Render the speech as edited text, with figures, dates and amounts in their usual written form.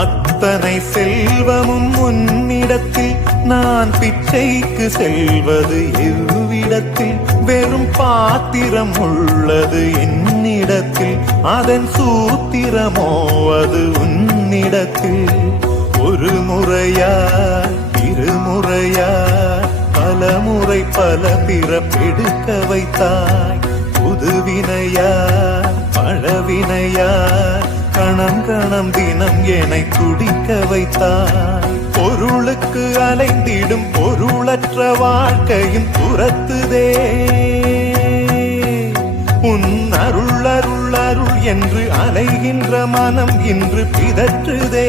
அத்தனை செல்வமும் உன்னிடத்தில் நான் பிச்சைக்கு செல்வது எவ்விடத்தில் வெறும் பாத்திரம் உள்ளது என்னிடத்தில் அதன் சூத்திரமோ அது உன்னிடத்தில் ஒரு முறையா இருமுறையா பலமுறை பல பிறப்பெடுக்க வைத்தாய் புதுவினையா பழவினையா கணம் கணம் தினம் என்னை துடிக்க வைத்தாய் பொருளுக்கு அலைந்திடும் பொருளற்ற வாழ்க்கையும் துரத்துதே உன் அருள் அருள் அருள் என்று அலைகின்ற மனம் இன்று பிதற்றுதே